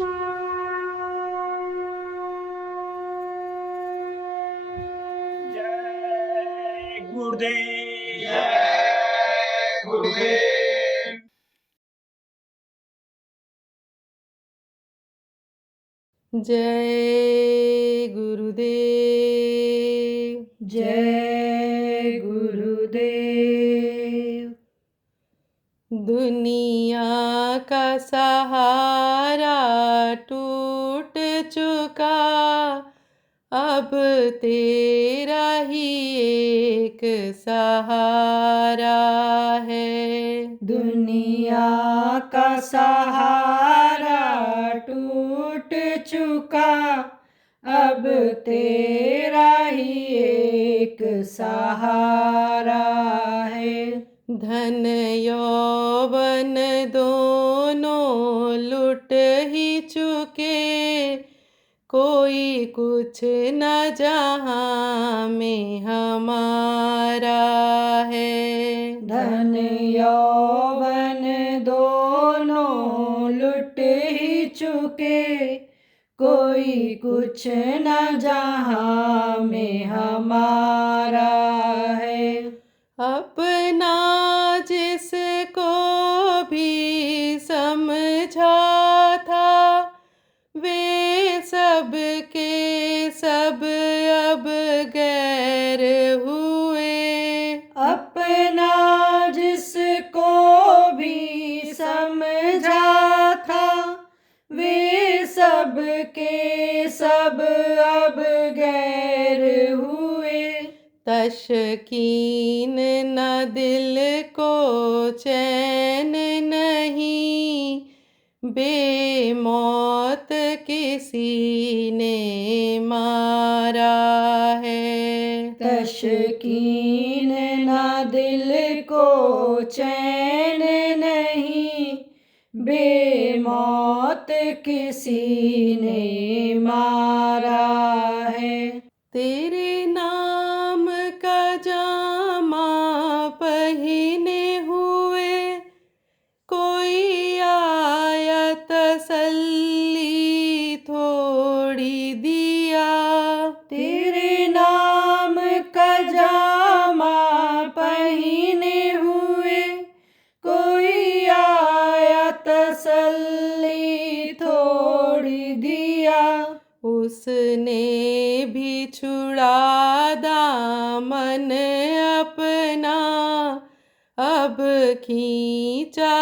जय गुरुदेव। जय गुरुदेव। जय गुरुदेव। जय गुरुदेव। दुनिया का सहारा टूट चुका, अब तेरा ही एक सहारा है। दुनिया का सहारा टूट चुका, अब तेरा ही एक सहारा है। धन यौवन दोनों लुट ही चुके, कोई कुछ न जहाँ में हमारा है। धन यौवन दोनों लुट ही चुके, कोई कुछ न जहाँ में हमारा है। अपना जिसको भी समझा था, वे सब के सब अब गैर हुए। अपना जिसको भी समझा था, वे सब के सब अब गैर हुए। तशकीन न दिल को चैन नहीं, बेमौत किसी ने मारा है। तशकीन न दिल को चैन नहीं, बेमौत किसी ने मारा है। तेरे नाम का जामा पहने हुए, कोई आया तसल्ली थोड़ी दिया। तेरे नाम का जामा पहने हुए, कोई आया तसल्ली थोड़ी दिया। उसने भी छुड़ा दामन अपना, अब खींचा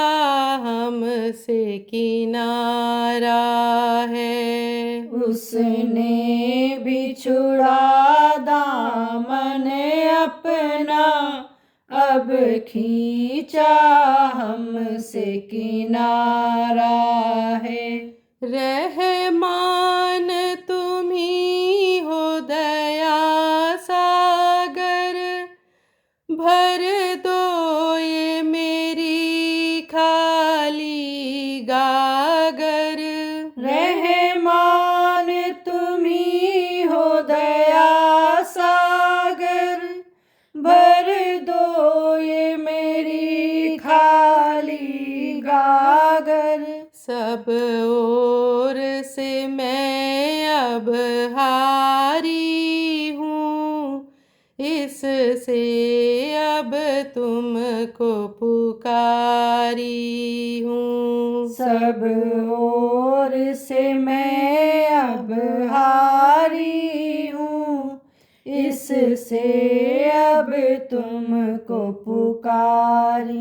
हमसे किनारा है। उसने भी छुड़ा दामन अपना, अब खींचा हमसे किनारा है। रहमान तुम्ही हो दया सागर, भर दो ये मेरी खाली गागर। रहमान तुम्ही हो दया सागर, भर दो ये मेरी खाली गागर। सब ओर से मैं अब हारी हूँ, इससे अब तुमको पुकारी हूँ। सब ओर से मैं अब हारी हूँ, इससे अब तुमको पुकारी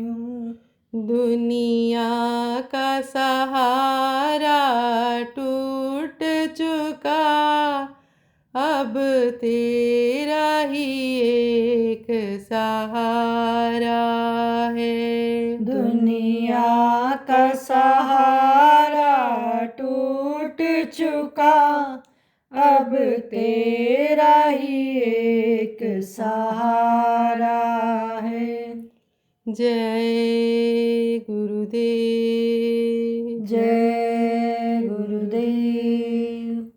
हूँ। दुनिया का सहारा टूट चुका, अब तेरा ही एक सहारा है। दुनिया का सहारा टूट चुका, अब तेरा ही एक सहारा है। जय गुरुदेव। जय गुरुदेव।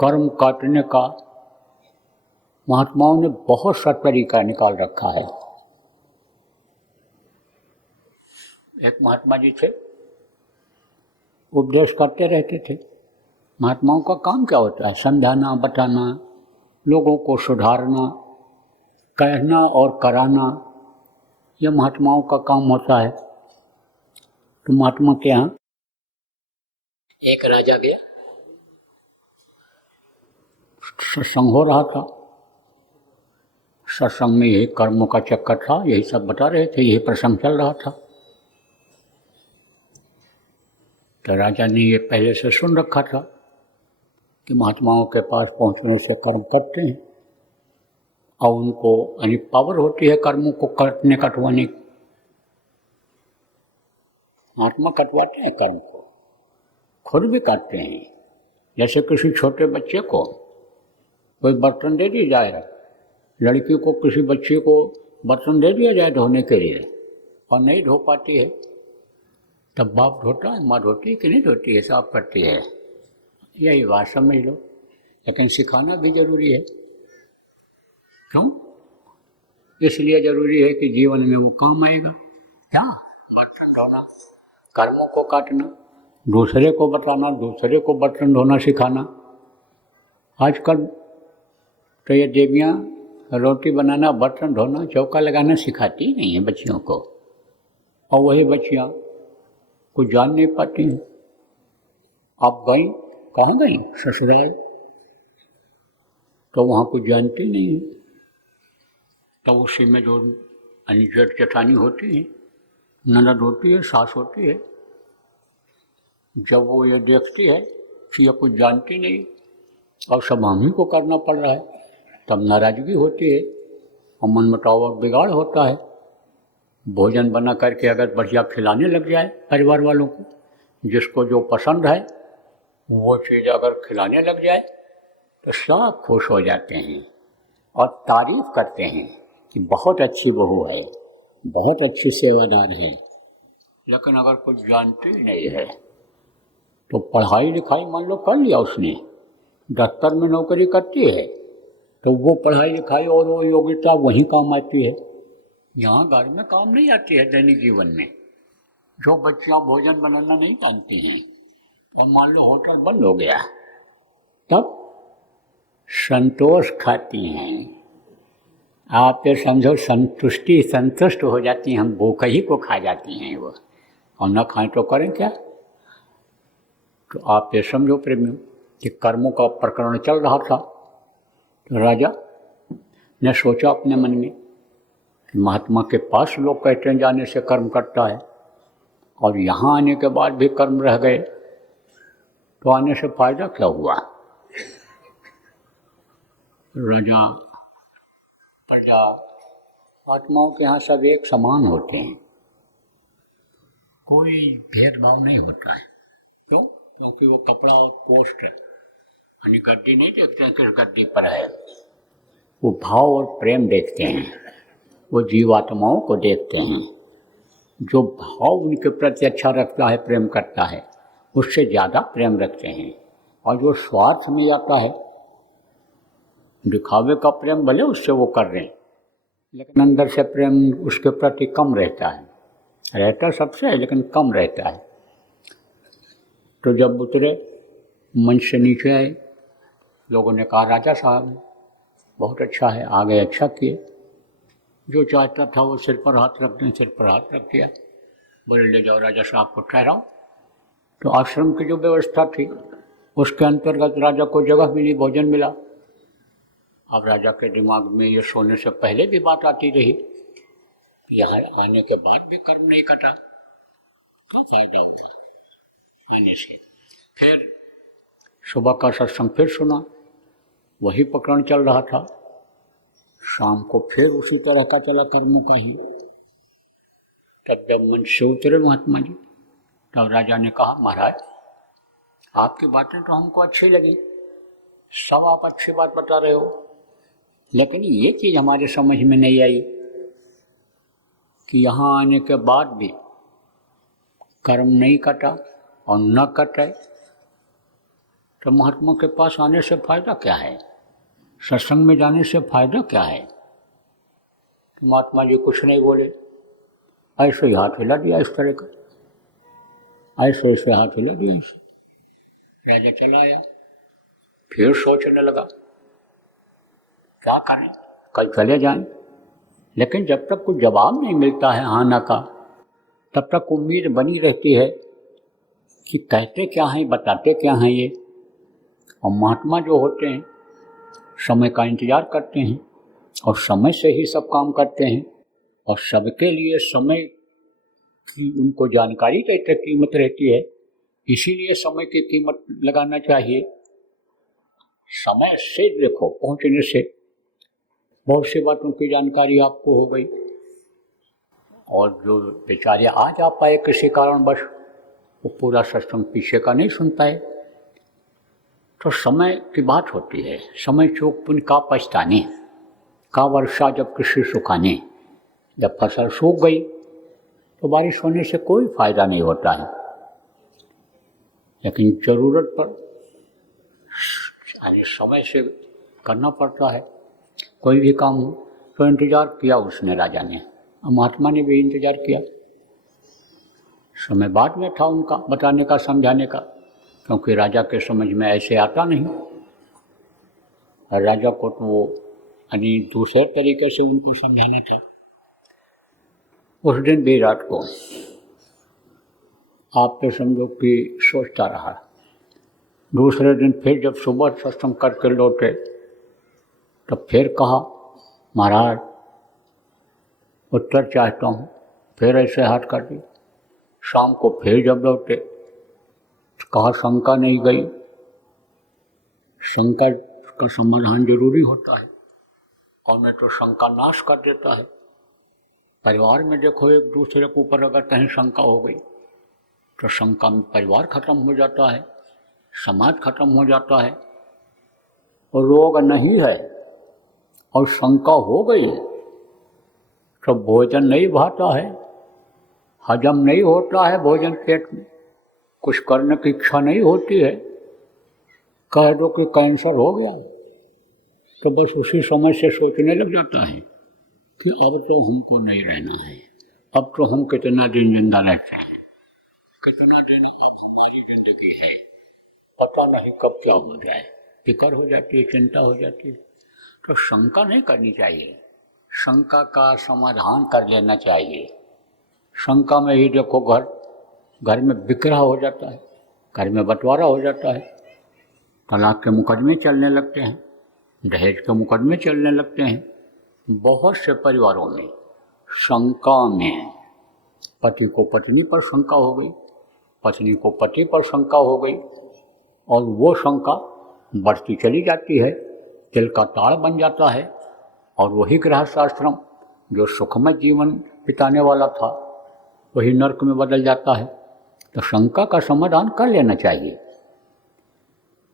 कर्म काटने का महात्माओं ने बहुत सा तरीका निकाल रखा है। एक महात्मा जी थे, उपदेश करते रहते थे। महात्माओं का काम क्या होता है? समझाना, बताना, लोगों को सुधारना, कहना और कराना, यह महात्माओं का काम होता है। तो महात्मा के यहाँ एक राजा गया, सत्संग हो रहा था। सत्संग में यही कर्मों का चक्कर था, यही सब बता रहे थे, यही प्रसंग चल रहा था। तो राजा ने ये पहले से सुन रखा था कि महात्माओं के पास पहुंचने से कर्म करते हैं और उनको यानी पावर होती है कर्मों को काटने कटवाने की। महात्मा कटवाते हैं कर्म को, खुद भी काटते हैं। जैसे किसी छोटे बच्चे को कोई बर्तन दे दिया जाए, लड़की को किसी बच्चे को बर्तन दे दिया जाए धोने के लिए और नहीं धो पाती है, तब बाप धोता है, माँ धोती है कि नहीं धोती है, साफ करती है। यही बात समझ लो। लेकिन सिखाना भी जरूरी है। क्यों? इसलिए जरूरी है कि जीवन में वो काम आएगा। क्या? बर्तन धोना, कर्मों को काटना, दूसरे को बताना, दूसरे को बर्तन धोना सिखाना। आजकल तो ये देवियाँ रोटी बनाना, बर्तन धोना, चौका लगाना सिखाती ही नहीं है बच्चियों को, और वही बच्चियाँ कुछ जान नहीं पाती हैं। आप गई, कहाँ गई? ससुराल। तो वहाँ कुछ जानती नहीं है। तो उसी में जो जेठ जेठानी होती है, ननद होती है, सास होती है, जब वो ये देखती है कि ये कुछ जानती नहीं और सब हम ही को करना पड़ रहा है, तब नाराजगी होती है और मन मुटाव बिगाड़ होता है। भोजन बना करके अगर बढ़िया खिलाने लग जाए परिवार वालों को, जिसको जो पसंद है वो चीज़ अगर खिलाने लग जाए तो सब खुश हो जाते हैं और तारीफ करते हैं कि बहुत अच्छी बहू है, बहुत अच्छी सेवादार है। लेकिन अगर कुछ जानती नहीं है तो पढ़ाई लिखाई मान लो कर लिया उसने, दफ्तर में नौकरी करती है, तो वो पढ़ाई लिखाई और वो योग्यता वहीं काम आती है, यहाँ घर में काम नहीं आती है। दैनिक जीवन में जो बच्चियाँ भोजन बनाना नहीं जानती हैं और मान लो होटल बंद हो गया, तब संतोष खाती हैं। आप ये समझो संतुष्ट हो जाती हैं, हम भूख ही को खा जाती हैं वो, और न खाएं तो करें क्या। तो आप ये समझो प्रेमियों कि कर्मों का प्रकरण चल रहा था। तो राजा ने सोचा अपने मन में कि महात्मा के पास लोग कहते हैं जाने से कर्म करता है, और यहाँ आने के बाद भी कर्म रह गए, तो आने से फायदा क्या हुआ। राजा प्रजा आत्माओं के यहाँ सब एक समान होते हैं, कोई भेदभाव नहीं होता है। क्यों? क्योंकि वो कपड़ा और पोस्ट है, यानी गद्दी नहीं देखते हैं किस गद्दी पर है, वो भाव और प्रेम देखते हैं, वो जीवात्माओं को देखते हैं। जो भाव उनके प्रति अच्छा रखता है, प्रेम करता है, उससे ज़्यादा प्रेम रखते हैं। और जो स्वार्थ में आता है, दिखावे का प्रेम भले उससे वो कर रहे हैं, लेकिन अंदर से प्रेम उसके प्रति कम रहता है। रहता सबसे है लेकिन कम रहता है। तो जब उतरे मंच से नीचे आए, लोगों ने कहा राजा साहब बहुत अच्छा है, आ गए, अच्छा किए। जो चाहता था वो सिर पर हाथ रख दें, सिर पर हाथ रख दिया। बोले ले जाओ राजा साहब को ठहराओ। तो आश्रम की जो व्यवस्था थी उसके अंतर्गत राजा को जगह मिली, भोजन मिला। अब राजा के दिमाग में ये सोने से पहले भी बात आती रही, यहाँ आने के बाद भी कर्म नहीं कटा, क्या फायदा हुआ आने से। फिर सुबह का सत्संग फिर सुना, वही प्रकरण चल रहा था। शाम को फिर उसी तरह का चला कर्मों का ही। तब जब मन से उतरे महात्मा जी, तब राजा ने कहा महाराज आपकी बातें तो हमको अच्छी लगी, सब आप अच्छी बात बता रहे हो, लेकिन ये चीज़ हमारे समझ में नहीं आई कि यहाँ आने के बाद भी कर्म नहीं कटा और न कटे। तो महात्मा के पास आने से फायदा क्या है, सत्संग में जाने से फायदा क्या है। तो महात्मा जी कुछ नहीं बोले, ऐसे ही हाथ हिला दिया इस तरह का, ऐसे ऐसे हाथ हिला दिया ऐसे। राजा चला आया, फिर सोचने लगा क्या करें, कल चले जाएं। लेकिन जब तक कुछ जवाब नहीं मिलता है हाँ ना का, तब तक उम्मीद बनी रहती है कि कहते क्या हैं, बताते क्या हैं ये। और महात्मा जो होते हैं समय का इंतजार करते हैं और समय से ही सब काम करते हैं, और सबके लिए समय की उनको जानकारी रहती, कीमत रहती है। इसीलिए समय की कीमत लगाना चाहिए। समय से देखो पहुंचने से बहुत सी बातों की जानकारी आपको हो गई, और जो बेचारे आ जा पाए किसी कारणवश, वो पूरा सत्संग पीछे का नहीं सुन पाए। तो समय की बात होती है, समय चूक पुण्य का पछताने का वर्षा जब कृषि सुखाने। जब फसल सूख गई तो बारिश होने से कोई फायदा नहीं होता है, लेकिन जरूरत पर यानी समय से करना पड़ता है। कोई भी काम हो तो इंतजार किया उसने, राजा ने, और महात्मा ने भी इंतजार किया। समय बाद में था उनका बताने का, समझाने का, क्योंकि राजा के समझ में ऐसे आता नहीं। और राजा को तो वो यानी दूसरे तरीके से उनको समझाना था। उस दिन भी रात को आप तो समझो कि सोचता रहा। दूसरे दिन फिर जब सुबह सत्संग करके लौटे तब फिर कहा, महाराज उत्तर चाहता हूँ। फिर ऐसे हाथ कर दी। शाम को फिर जब लौटे तो कहा, शंका नहीं गई। शंका का समाधान जरूरी होता है, और मैं तो शंका नाश कर देता है। परिवार में देखो एक दूसरे के ऊपर अगर कहीं शंका हो गई तो शंका में परिवार खत्म हो जाता है, समाज खत्म हो जाता है। और रोग नहीं है और शंका हो गई तो भोजन नहीं भाता है, हजम नहीं होता है भोजन पेट में, कुछ करने की इच्छा नहीं होती है। कह दो कि कैंसर हो गया तो बस उसी समय से सोचने लग जाता है कि अब तो हमको नहीं रहना है, अब तो हम कितना दिन जिंदा रहते हैं, कितना दिन अब हमारी जिंदगी है, पता नहीं कब क्या हो जाए। फिक्र हो जाती है, चिंता हो जाती है। तो शंका नहीं करनी चाहिए, शंका का समाधान कर लेना चाहिए। शंका में ही देखो घर में बिखरा हो जाता है, घर में बंटवारा हो जाता है, तलाक के मुकदमे चलने लगते हैं, दहेज के मुकदमे चलने लगते हैं। बहुत से परिवारों में शंका में पति को पत्नी पर शंका हो गई, पत्नी को पति पर शंका हो गई, और वो शंका बढ़ती चली जाती है, दिल का ताड़ बन जाता है, और वही गृहस्थाश्रम जो सुखमय जीवन बिताने वाला था वही नरक में बदल जाता है। तो शंका का समाधान कर लेना चाहिए।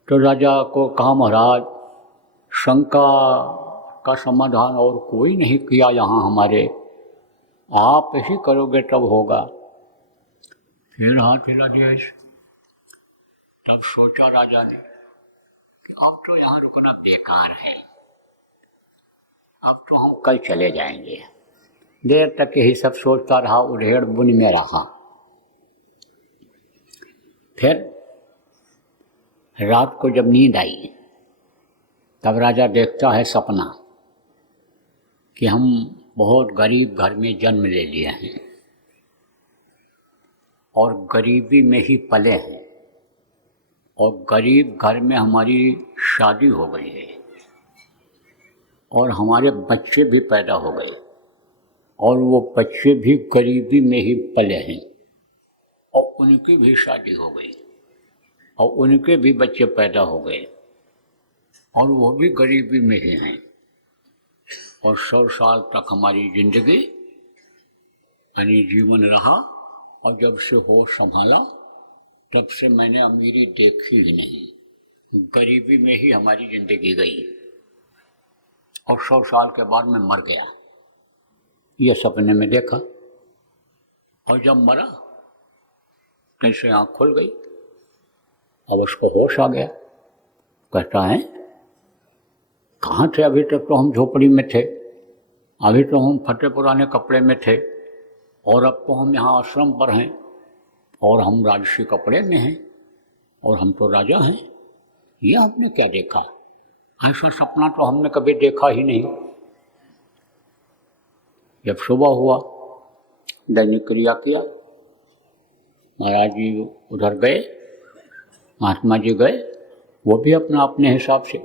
तो राजा को कहा, महाराज शंका का समाधान और कोई नहीं किया यहाँ हमारे, आप ही करोगे तब होगा। फिर हाथ हिला दिया इसे। तब सोचा राजा ने, अब तो यहाँ रुकना बेकार है, अब तो हम कल चले जाएंगे। देर तक यही सब सोचता रहा, उधेड़ बुन में रहा। फिर रात को जब नींद आई तब राजा देखता है सपना कि हम बहुत गरीब घर में जन्म ले लिए हैं और गरीबी में ही पले हैं, और गरीब घर में हमारी शादी हो गई है, और हमारे बच्चे भी पैदा हो गए, और वो बच्चे भी गरीबी में ही पले हैं, और उनकी भी शादी हो गई, और उनके भी बच्चे पैदा हो गए, और वो भी गरीबी में ही हैं। और 100 साल तक हमारी जिंदगी यानी जीवन रहा, और जब से होश संभाला तब से मैंने अमीरी देखी ही नहीं, गरीबी में ही हमारी जिंदगी गई, और 100 साल के बाद मैं मर गया, ये सपने में देखा। और जब मरा कैसे आँख खुल गई, अब उसको होश आ गया कहता है कहाँ थे, अभी तक तो हम झोपड़ी में थे, अभी तो हम फटे पुराने कपड़े में थे, और अब तो हम यहाँ आश्रम पर हैं और हम राजसी कपड़े में हैं और हम तो राजा हैं। ये हमने क्या देखा? ऐसा सपना तो हमने कभी देखा ही नहीं। जब सुबह हुआ, दैनिक क्रिया किया, महाराज जी उधर गए, महात्मा जी गए, वो भी अपना अपने हिसाब से,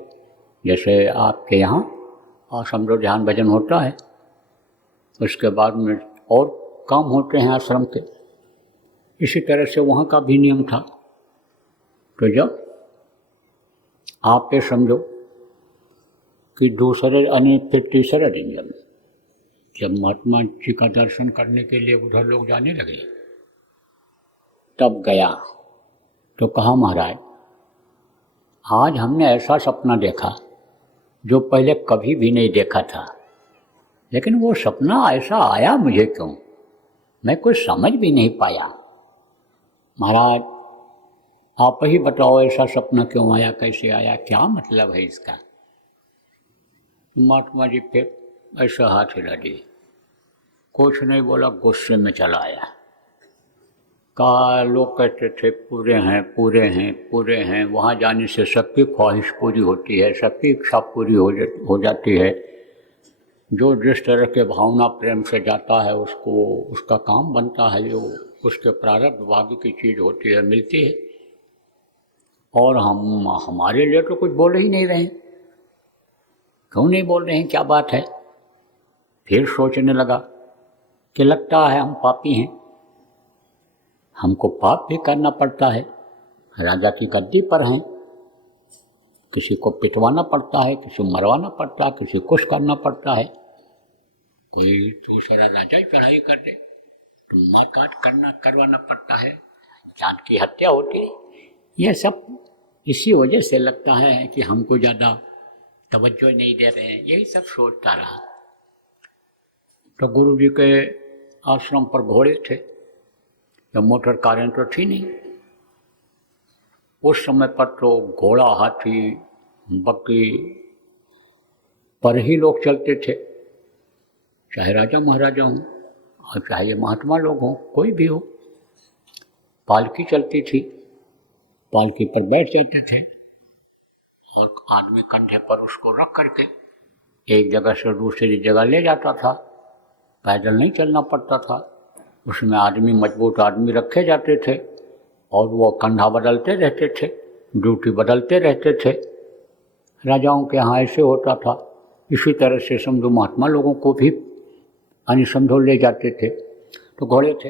जैसे आपके यहाँ समझो ध्यान भजन होता है, उसके बाद में और काम होते हैं आश्रम के, इसी तरह से वहाँ का भी नियम था। तो जब आप ये समझो कि दूसरे यानी फिर तीसरे दिन जब महात्मा जी का दर्शन करने के लिए उधर लोग जाने लगे, तब गया तो कहा महाराज आज हमने ऐसा सपना देखा जो पहले कभी भी नहीं देखा था, लेकिन वो सपना ऐसा आया मुझे क्यों, मैं कुछ समझ भी नहीं पाया। महाराज आप ही बताओ ऐसा सपना क्यों आया, कैसे आया, क्या मतलब है इसका? महात्मा जी फिर ऐसा हाथ हिला दिए, कुछ नहीं बोला, गुस्से में चला आया। कहा लोग कहते थे पूरे हैं पूरे हैं पूरे हैं, वहाँ जाने से सबकी ख्वाहिश पूरी होती है, सबकी इच्छा पूरी हो जाती है। जो जिस तरह के भावना प्रेम से जाता है उसको उसका काम बनता है, जो उसके प्रारब्ध भाग्य की चीज़ होती है मिलती है। और हम हमारे लिए तो कुछ बोल ही नहीं रहे, क्यों नहीं बोल रहे हैं, क्या बात है? फिर सोचने लगा कि लगता है हम पापी हैं, हमको पाप भी करना पड़ता है, राजा की गद्दी पर हैं, किसी को पिटवाना पड़ता है, किसी को मरवाना पड़ता है, किसी को कुछ करना पड़ता है। कोई दूसरा राजा ही चढ़ाई कर दे तो मारकाट करवाना पड़ता है, जान की हत्या होती है। यह सब इसी वजह से लगता है कि हमको ज़्यादा तवज्जो नहीं दे रहे हैं, यही सब सोचता रहा। तो गुरु जी के आश्रम पर घोड़े थे, जब मोटर कारें तो थी नहीं, उस समय पर तो घोड़ा हाथी बकरी पर ही लोग चलते थे, चाहे राजा महाराजा हों और चाहे महात्मा लोग हों, कोई भी हो। पालकी चलती थी, पालकी पर बैठ जाते थे और आदमी कंधे पर उसको रख करके एक जगह से दूसरी जगह ले जाता था, पैदल नहीं चलना पड़ता था। उसमें आदमी मजबूत आदमी रखे जाते थे और वो कंधा बदलते रहते थे, ड्यूटी बदलते रहते थे। राजाओं के यहाँ ऐसे होता था। इसी तरह से समझो महात्मा लोगों को भी समझो ले जाते थे। तो घोड़े थे,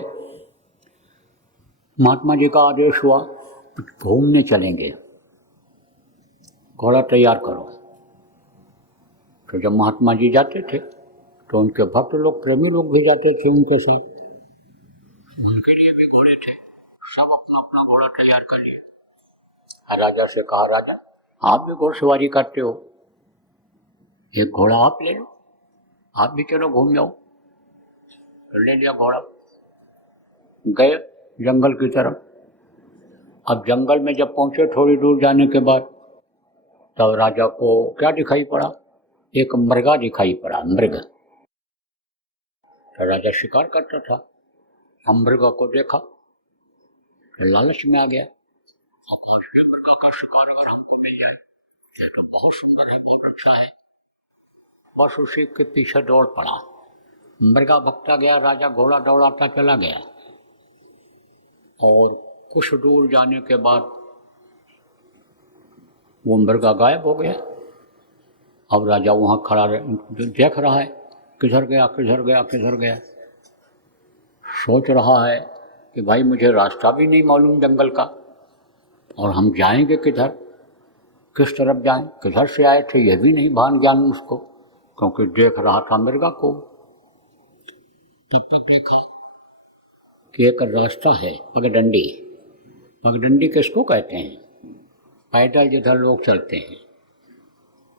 महात्मा जी का आदेश हुआ घूमने चलेंगे, घोड़ा तैयार करो। तो जब महात्मा जी जाते थे तो उनके भक्त लोग प्रेमी लोग भी जाते थे उनके साथ, उनके लिए भी घोड़े थे। सब अपना अपना घोड़ा तैयार कर लिए। राजा से कहा राजा आप भी घोड़सवारी करते हो, एक घोड़ा आप ले लो, आप भी चलो घूम जाओ। तो ले लिया घोड़ा, गए जंगल की तरफ। अब जंगल में जब पहुंचे थोड़ी दूर जाने के बाद तब राजा को क्या दिखाई पड़ा? एक मृगा दिखाई पड़ा, मृग। तो राजा शिकार करता था, हम मृगा को देखा तो लालच में आ गया, मृगा का शिकार अगर हमको मिल जाए तो बहुत सुंदर है, बहुत अच्छा है। बस उसी के पीछे दौड़ पड़ा, मृगा भगता गया, राजा घोड़ा दौड़ाता चला गया। और कुछ दूर जाने के बाद वो मृगा गायब हो गया। अब राजा वहाँ खड़ा देख रहा है, किधर गया किधर गया किधर गया। सोच रहा है कि भाई मुझे रास्ता भी नहीं मालूम जंगल का, और हम जाएंगे किधर, किस तरफ जाएं, किधर से आए थे यह भी नहीं भान ज्ञान उसको, क्योंकि देख रहा था मृगा को। तब तक देखा कि एक रास्ता है, पगडंडी। पगडंडी किसको कहते हैं? पैदल जिधर लोग चलते हैं,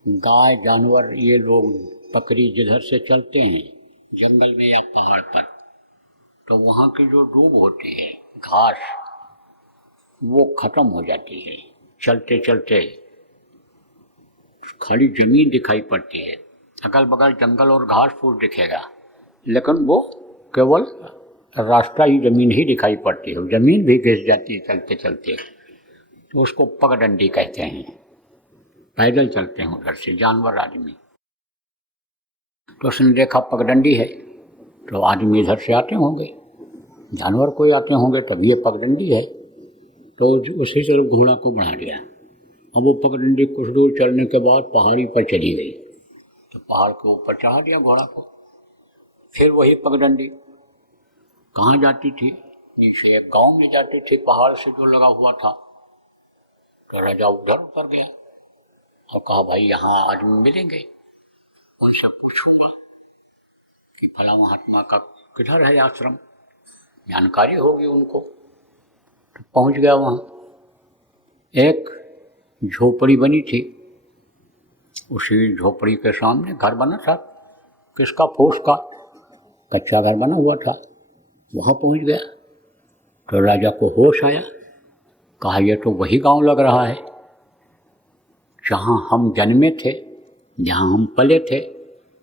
गाय जानवर ये लोग बकरी जिधर से चलते हैं जंगल में या पहाड़ पर, तो वहाँ की जो डूब होती है घास वो खत्म हो जाती है चलते चलते। खाली ज़मीन दिखाई पड़ती है, अगल बगल जंगल और घास फूस दिखेगा, लेकिन वो केवल रास्ता ही ज़मीन ही दिखाई पड़ती है, ज़मीन भी घिस जाती है चलते चलते। तो उसको पगडंडी कहते हैं। पैदल चलते हैं उधर से जानवर आदमी। तो उसने देखा पगडंडी है, तो आदमी इधर से आते होंगे, जानवर कोई आते होंगे, तभी ये पगडंडी है। तो उसी तरफ घोड़ा को बढ़ा दिया। अब वो पगडंडी कुछ दूर चलने के बाद पहाड़ी पर चली गई, तो पहाड़ के ऊपर चढ़ा दिया घोड़ा को। फिर वही पगडंडी कहाँ जाती थी? नीचे एक गांव में जाती थी, पहाड़ से जो लगा हुआ था। तो राजा उधर उतर गया और कहा भाई यहाँ आदमी मिलेंगे, उनसे पूछूंगा कि भला महात्मा का किधर है आश्रम, जानकारी होगी उनको। तो पहुँच गया वहाँ, एक झोपड़ी बनी थी, उसी झोपड़ी के सामने घर बना था, किसका? फूस का कच्चा घर बना हुआ था। वहाँ पहुँच गया तो राजा को होश आया, कहा ये तो वही गांव लग रहा है जहाँ हम जन्मे थे, जहाँ हम पले थे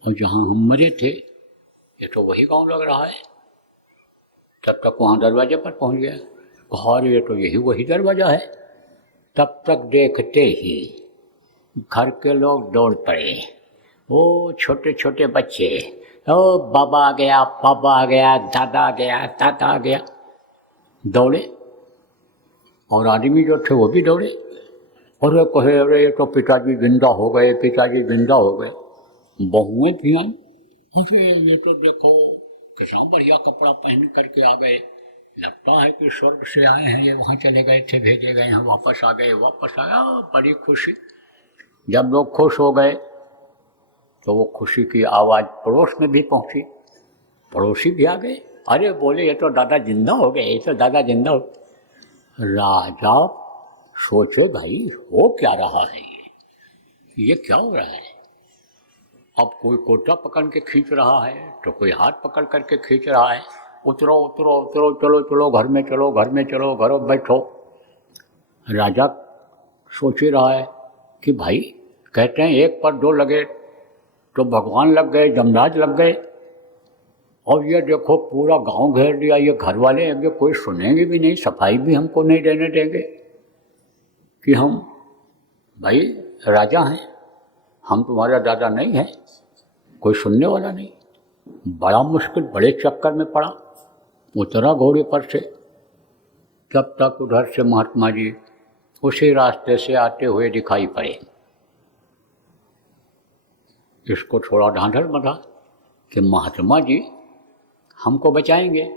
और जहाँ हम मरे थे, ये तो वही गांव लग रहा है। तब तक वहाँ दरवाजे पर पहुँच गया, कहा ये तो यही वही दरवाज़ा है। तब तक देखते ही घर के लोग दौड़ पड़े, वो छोटे छोटे बच्चे, ओ बाबा आ गया, पापा आ गया, दादा आ गया, दादा आ गया, दौड़े। और आदमी जो थे वो भी दौड़े और वो कहे अरे ये तो पिताजी जिंदा हो गए, पिताजी जिंदा हो गए। बहुएं भी आई, अरे ये तो देखो कितना बढ़िया कपड़ा पहन करके आ गए, लगता है कि स्वर्ग से आए हैं, ये वहाँ चले गए थे, भेजे गए हैं, वापस आ गए, वापस आया। बड़ी खुशी। जब लोग खुश हो गए तो वो खुशी की आवाज़ पड़ोस में भी पहुँची, पड़ोसी भी आ गए, अरे बोले ये तो दादा जिंदा हो गए, ये तो दादा जिंदा हो। राजा सोचे भाई हो क्या रहा है, ये क्या हो रहा है? अब कोई कोटा पकड़ के खींच रहा है तो कोई हाथ पकड़ करके खींच रहा है, उतरो उतरो उतरो, चलो चलो घर में चलो, घर में चलो, घर में बैठो। राजा सोच ही रहा है कि भाई कहते हैं एक पर दो लगे तो भगवान लग गए, जमराज लग गए, और ये देखो पूरा गांव घेर दिया, ये घर वाले आगे कोई सुनेंगे भी नहीं, सफाई भी हमको नहीं देने देंगे कि हम भाई राजा हैं, हम तुम्हारा दादा नहीं है, कोई सुनने वाला नहीं। बड़ा मुश्किल, बड़े चक्कर में पड़ा, उतरा घोड़े पर से। तब तक उधर से महात्मा जी उसी रास्ते से आते हुए दिखाई पड़े। इसको थोड़ा ढांढर बंधा कि महात्मा जी हमको बचाएंगे,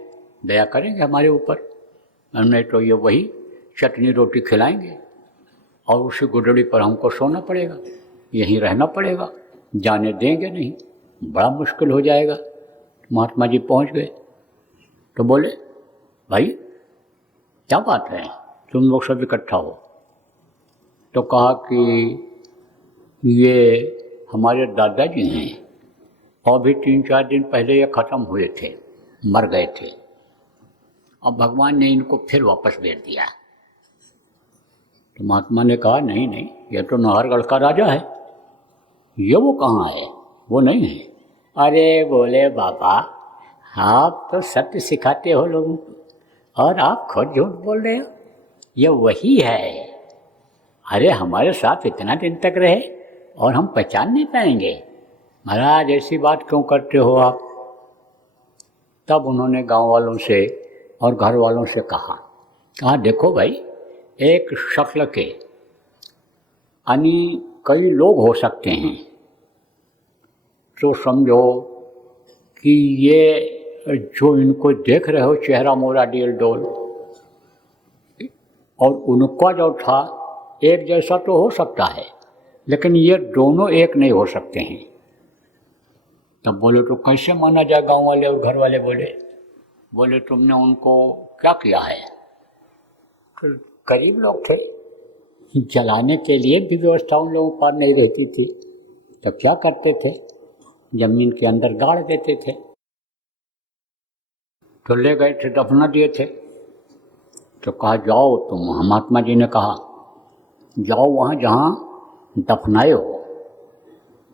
दया करेंगे हमारे ऊपर, नहीं तो ये वही चटनी रोटी खिलाएंगे और उसी गुडड़ी पर हमको सोना पड़ेगा, यहीं रहना पड़ेगा, जाने देंगे नहीं, बड़ा मुश्किल हो जाएगा। महात्मा जी पहुंच गए तो बोले भाई क्या बात है, तुम लोग सब इकट्ठा हो। तो कहा कि ये हमारे दादाजी हैं और भी 3-4 दिन पहले ये ख़त्म हुए थे, मर गए थे, अब भगवान ने इनको फिर वापस दे दिया। तो महात्मा ने कहा नहीं नहीं, ये तो नाहरगढ़ का राजा है, ये वो कहाँ है, वो नहीं है। अरे बोले बाबा आप तो सत्य सिखाते हो लोगों को और आप खुद झूठ बोल रहे हो, ये वही है। अरे हमारे साथ इतना दिन तक रहे और हम पहचान नहीं पाएंगे, महाराज ऐसी बात क्यों करते हो आप। तब उन्होंने गांव वालों से और घर वालों से कहा देखो भाई, एक शक्ल के यानी कई लोग हो सकते हैं, तो समझो कि ये जो इनको देख रहे हो चेहरा मोरा डील डोल, और उनका जो था एक जैसा तो हो सकता है, लेकिन ये दोनों एक नहीं हो सकते हैं। तब बोले तो कैसे माना जाए? गांव वाले और घर वाले बोले तुमने उनको क्या किया है? तो गरीब लोग थे, जलाने के लिए भी व्यवस्था उन लोगों पर नहीं रहती थी, तब क्या करते थे, जमीन के अंदर गाड़ देते थे। तो ले गए थे, दफना दिए थे। तो कहा जाओ तुम, महात्मा जी ने कहा जाओ वहाँ जहाँ दफनाए हो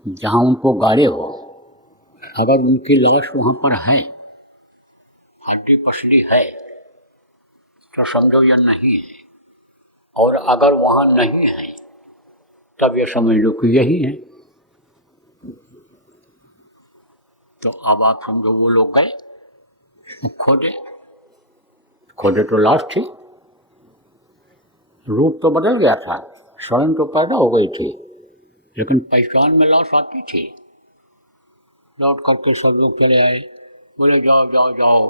जहाँ उनको गाड़े हो, अगर उनकी लाश वहाँ पर है, हड्डी पसली है, तो समझो यह नहीं है। और अगर वहाँ नहीं है तब ये समझ लो कि यही है। तो अब आप समझो वो लोग गए खोदे, खोदे तो लाश थी, रूप तो बदल गया था, स्वयं तो पैदा हो गई थी, लेकिन पहचान में लाश आती थी। लौट करके सब लोग चले आए, बोले जाओ जाओ जाओ,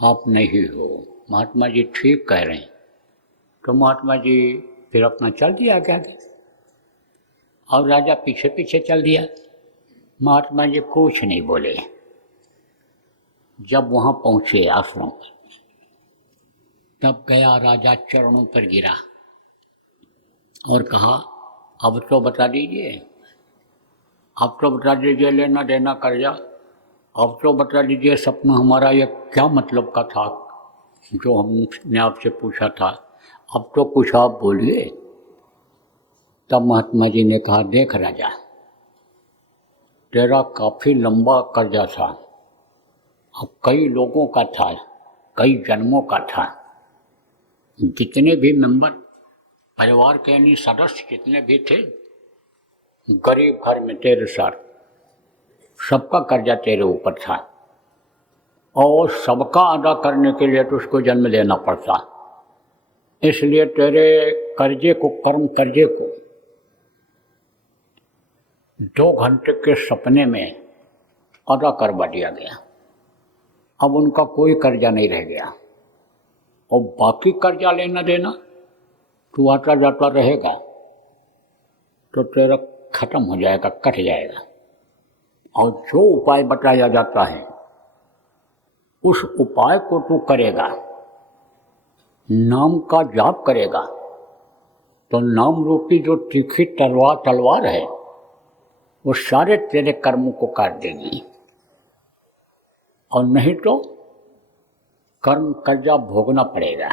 आप नहीं हो। महात्मा जी ठीक कह रहे हैं। तो महात्मा जी फिर अपना चल दिया आगे, और राजा पीछे पीछे चल दिया। महात्मा जी कुछ नहीं बोले। जब वहाँ पहुँचे आश्रम पर, तब गया राजा चरणों पर गिरा और कहा, अब तो बता दीजिए, अब तो बता दीजिए लेना देना कर्जा, अब तो बता दीजिए सपना हमारा ये क्या मतलब का था जो हमने आपसे पूछा था, अब तो कुछ आप बोलिए। तब महात्मा जी ने कहा, देख राजा, तेरा काफ़ी लंबा कर्जा था, अब कई लोगों का था, कई जन्मों का था। जितने भी मेंबर परिवार के यानी सदस्य जितने भी थे, गरीब घर में तेरे साथ, सबका कर्जा तेरे ऊपर था, और सबका अदा करने के लिए तो उसको जन्म लेना पड़ता। इसलिए तेरे कर्जे को, कर्म कर्जे को 2 घंटे के सपने में अदा करवा दिया गया। अब उनका कोई कर्जा नहीं रह गया, और बाकी कर्जा लेना देना तू आता जाता रहेगा तो तेरा खत्म हो जाएगा, कट जाएगा। और जो उपाय बताया जाता है उस उपाय को तू करेगा, नाम का जाप करेगा, तो नाम रूपी जो तीखी तलवार है वो सारे तेरे कर्मों को काट देगी, और नहीं तो कर्म कर्जा भोगना पड़ेगा।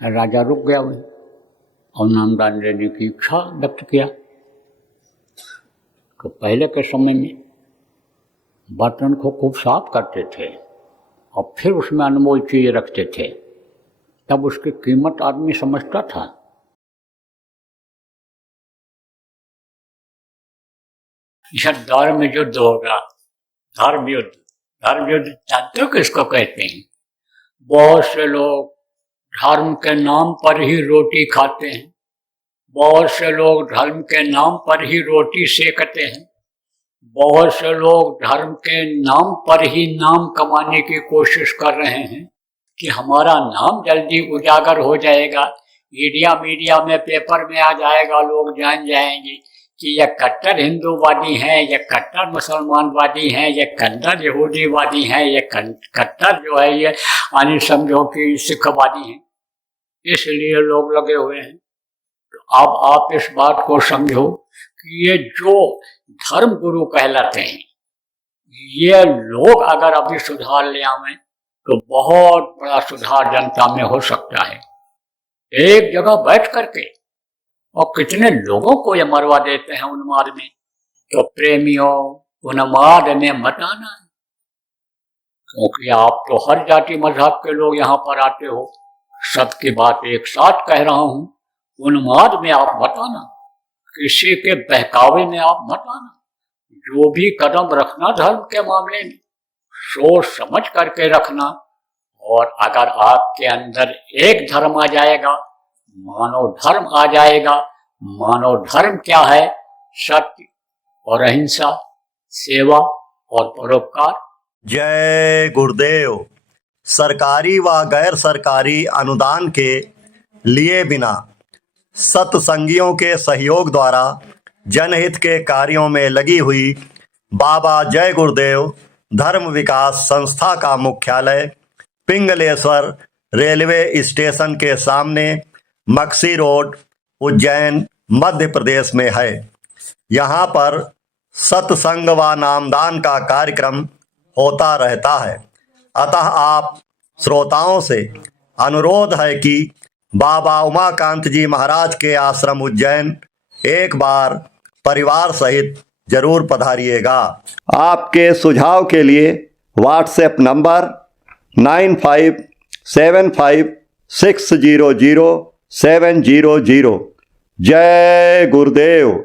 राजा रुक गया वहीं और नामदान लेने की इच्छा व्यक्त किया। तो पहले के समय में बर्तन को खूब साफ करते थे और फिर उसमें अनमोल चीज़ रखते थे, तब उसकी कीमत आदमी समझता था। यह धर्म युद्ध होगा, धर्म युद्ध। धर्म युद्ध जानते हो किसको कहते हैं? बहुत से लोग धर्म के नाम पर ही रोटी खाते हैं, बहुत से लोग धर्म के नाम पर ही रोटी सेकते हैं, बहुत से लोग धर्म के नाम पर ही नाम कमाने की कोशिश कर रहे हैं कि हमारा नाम जल्दी उजागर हो जाएगा, मीडिया में पेपर में आ जाएगा, लोग जान जाएंगे कि यह कट्टर हिंदूवादी हैं, ये कट्टर मुसलमानवादी हैं, ये कट्टर यहूदीवादी हैं, ये कट्टर जो है ये यानी समझो कि सिखवादी हैं। इसलिए लोग लगे हुए हैं। तो अब आप इस बात को समझो कि ये जो धर्म गुरु कहलाते हैं, ये लोग अगर अभी सुधार ले आवें तो बहुत बड़ा सुधार जनता में हो सकता है। एक जगह बैठ करके और कितने लोगों को ये मरवा देते हैं उन्माद में। तो प्रेमियों, उन्माद में मत आना, क्योंकि आप तो हर जाति मजहब के लोग यहाँ पर आते हो। सबकी बात एक साथ कह रहा हूँ, उन्माद में आप मत आना, किसी के बहकावे में आप मत आना। जो भी कदम रखना धर्म के मामले में सोच समझ करके रखना। और अगर आपके अंदर एक धर्म आ जाएगा, मानव धर्म आ जाएगा। मानव धर्म क्या है? सत्य और अहिंसा, सेवा और परोपकार। जय गुरुदेव। सरकारी व गैर सरकारी अनुदान के लिए बिना सत्संगियों के सहयोग द्वारा जनहित के कार्यों में लगी हुई बाबा जय गुरुदेव धर्म विकास संस्था का मुख्यालय पिंगलेश्वर रेलवे स्टेशन के सामने मक्सी रोड, उज्जैन, मध्य प्रदेश में है। यहाँ पर सत्संग व नामदान का कार्यक्रम होता रहता है। अतः आप श्रोताओं से अनुरोध है कि बाबा उमाकांत जी महाराज के आश्रम उज्जैन एक बार परिवार सहित जरूर पधारिएगा। आपके सुझाव के लिए व्हाट्सएप नंबर 9575600700। जय गुरुदेव।